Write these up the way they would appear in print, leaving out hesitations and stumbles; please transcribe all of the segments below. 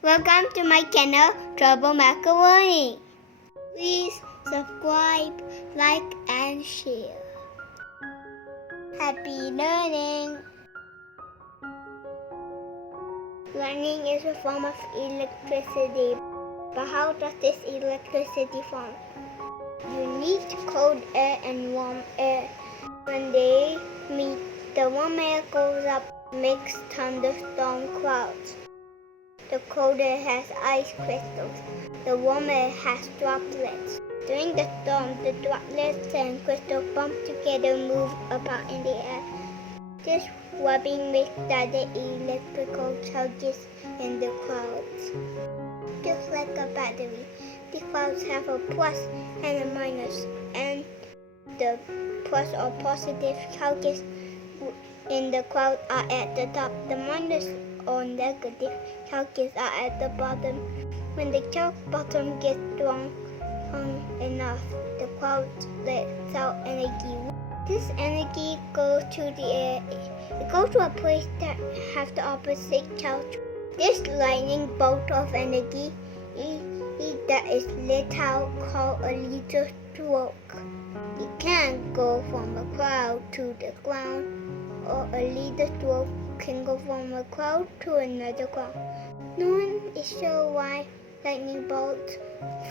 Welcome to my channel, Trouble Macaroni. Please subscribe, like, and share. Happy learning! Learning is a form of electricity. But how does this electricity form? You need cold air and warm air. When they meet, the warm air goes up, makes thunderstorm clouds. The cold air has ice crystals. The warm air has droplets. During the storm, the droplets and crystals bump together and move about in the air. This rubbing makes the electrical charges in the clouds. Just like a battery, the clouds have a plus and a minus, and the plus or positive charges in the cloud are at the top. The minus or negative charges are at the bottom. When the cloud bottom gets strong enough, the cloud lets out energy. This energy goes to the air. It goes to a place that has the opposite charge. This lightning bolt of energy that is let out called a laser stroke. You can't go from a cloud to the ground, or a laser stroke can go from a cloud to another cloud. No one is sure why lightning bolts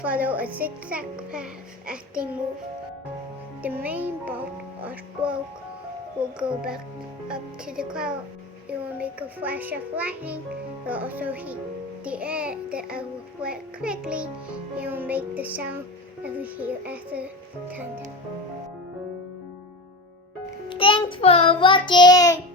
follow a zigzag path as they move. The main bolt or stroke will go back up to the cloud. It will make a flash of lightning. It will also heat the air. The air will reflect quickly. It will make the sound that we hear as a thunder. Thanks for watching.